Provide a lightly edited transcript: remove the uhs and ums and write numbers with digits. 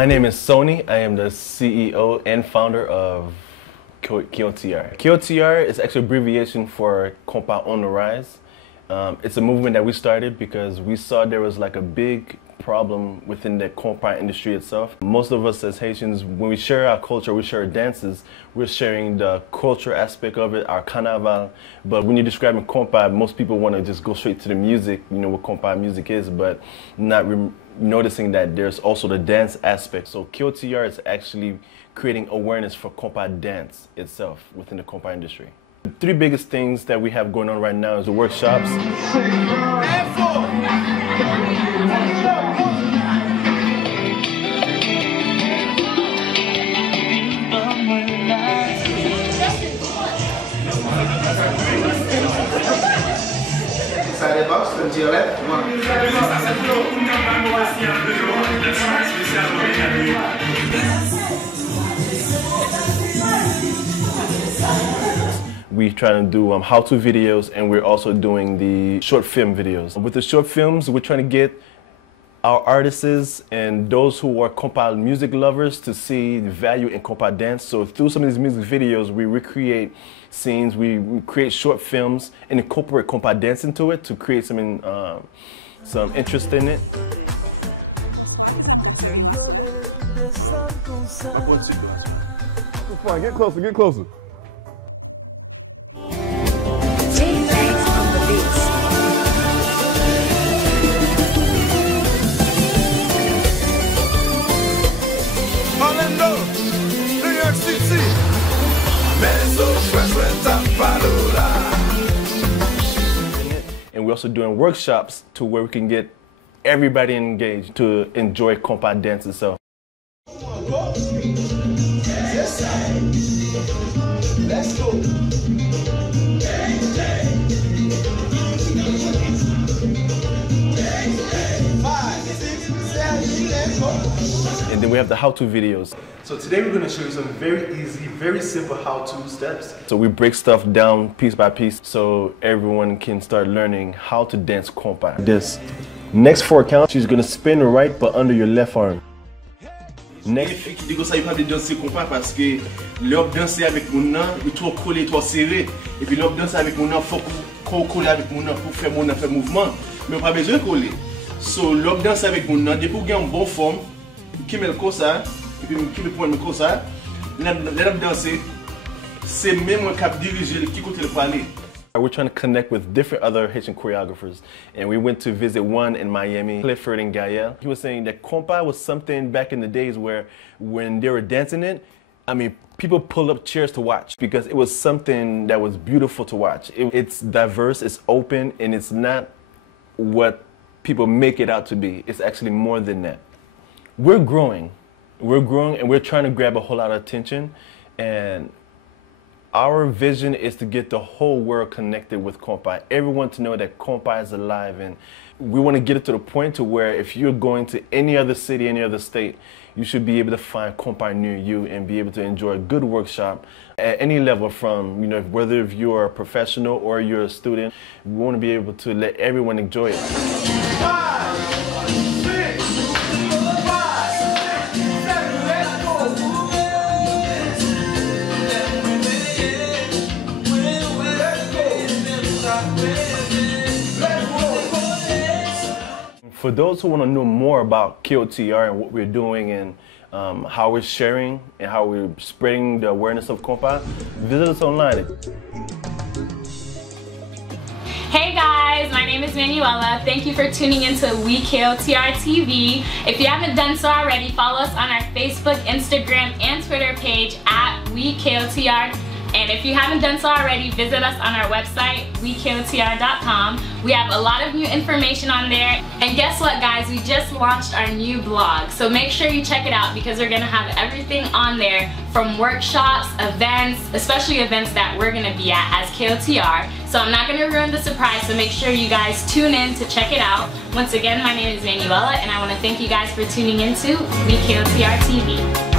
My name is Sony. I am the CEO and founder of KOTR. KOTR is actually an abbreviation for Konpa on the Rise. It's a movement that we started because we saw there was like a big problem within the Konpa industry itself. Most of us as Haitians, when we share our culture, we share dances, we're sharing the culture aspect of it, our carnival. But when you're describing Konpa, most people want to just go straight to the music, you know what Konpa music is, but not noticing that there's also the dance aspect. So KOTR is actually creating awareness for Konpa dance itself within the Konpa industry. The three biggest things that we have going on right now is the workshops. We try to do how-to videos, and we're also doing the short film videos. With the short films, we're trying to get our artists and those who are Konpa music lovers to see the value in Konpa dance. So through some of these music videos, we recreate scenes, we create short films and incorporate Konpa dance into it to create some interest in it. Get closer, get closer. And we're also doing workshops to where we can get everybody engaged to enjoy Konpa dance itself. Let's go. And then we have the how-to videos. So today we're going to show you some very easy, very simple how-to steps. So we break stuff down piece by piece so everyone can start learning how to dance Konpa. This. Next 4 counts, she's going to spin right but under your left arm. Next. Ça il pas de danser Konpa parce que l'op danser avec mon nan, il trop collé, trop serré. Et puis l'op danser avec mon nan, faut qu'on colle avec mon nan pour faire mon nan faire mouvement. Mais pas besoin de coller. So l'op danser avec mon nan, depuis qu'il y a une bonne forme, qui met le comme ça, et puis qui met le comme ça, l'op danser, c'est même un cap dirigé qui côté le parler. We're trying to connect with different other Haitian choreographers, and we went to visit one in Miami, Clifford and Gael. He was saying that Konpa was something back in the days where when they were dancing it, I mean, people pulled up chairs to watch because it was something that was beautiful to watch. It's diverse, it's open, and it's not what people make it out to be. It's actually more than that. We're growing, and we're trying to grab a whole lot of attention, and our vision is to get the whole world connected with Konpa. Everyone to know that Konpa is alive, and we want to get it to the point to where if you're going to any other city, any other state, you should be able to find Konpa near you and be able to enjoy a good workshop at any level from, whether if you're a professional or you're a student, we want to be able to let everyone enjoy it. For those who want to know more about KOTR and what we're doing and how we're sharing and how we're spreading the awareness of Konpa, visit us online. Hey guys, my name is Manuela. Thank you for tuning into KOTR TV. If you haven't done so already, follow us on our Facebook, Instagram, and Twitter page at KOTR. And if you haven't done so already, visit us on our website, KOTR.com. We have a lot of new information on there. And guess what, guys? We just launched our new blog. So make sure you check it out because we're going to have everything on there from workshops, events, especially events that we're going to be at as KOTR. So I'm not going to ruin the surprise, so make sure you guys tune in to check it out. Once again, my name is Manuela, and I want to thank you guys for tuning into KOTR TV.